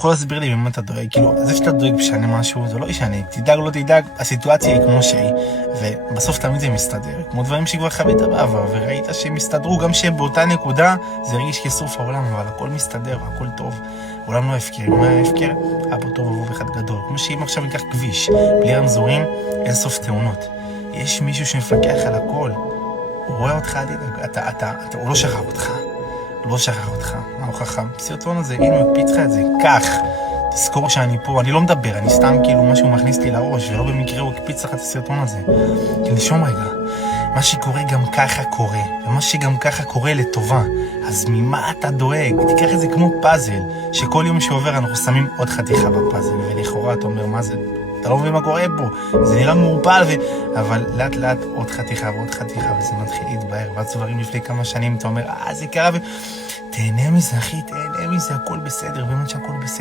יכול להסביר לי במה אתה דואג, כאילו, זה שאתה דואג בשנה משהו, זה לא ישנה, תדאג לא תדאג, הסיטואציה היא כמו שהיא, ובסוף תמיד זה מסתדר, כמו דברים שכבר חווית בעבר, וראית שהם מסתדרו, גם שבאותה נקודה זה הרגיש כסוף העולם, אבל הכל מסתדר, הכל טוב, העולם לא הפקר, אם היה הפקר, היה פה טוב ובוא אחד גדול, כמו שאם עכשיו ניקח כביש, בלי רמזורים, אין סוף תאונות, יש מישהו שמפקח על הכל, הוא רואה אותך, הוא לא שכח אותך. לא שכח אותך, מה הוא חכם? סרטון הזה, הנה הוא הקפיץ לך את זה, כך תזכור שאני פה, אני לא מדבר, אני סתם כאילו משהו מכניס לי לראש, ולא במקרה הוא הקפיץ לך את הסרטון הזה. תנשום רגע, מה שקורה גם ככה קורה, ומה שגם ככה קורה לטובה, אז ממה אתה דואג? תיקח את זה כמו פאזל, שכל יום שעובר אנחנו שמים עוד חתיכה בפאזל, ולכאורה אתה אומר מה זה? אתה לא מבין מה קורה פה, זה נראה מעורפל, אבל לאט לאט עוד חתיכה ועוד חתיכה, וזה מתחיל להתבהר, ואז דברים לפני כמה שנים אתה אומר, זה קרה, תהנה מזה אחי, תהנה מזה, הכל בסדר, באמת שהכל בסדר.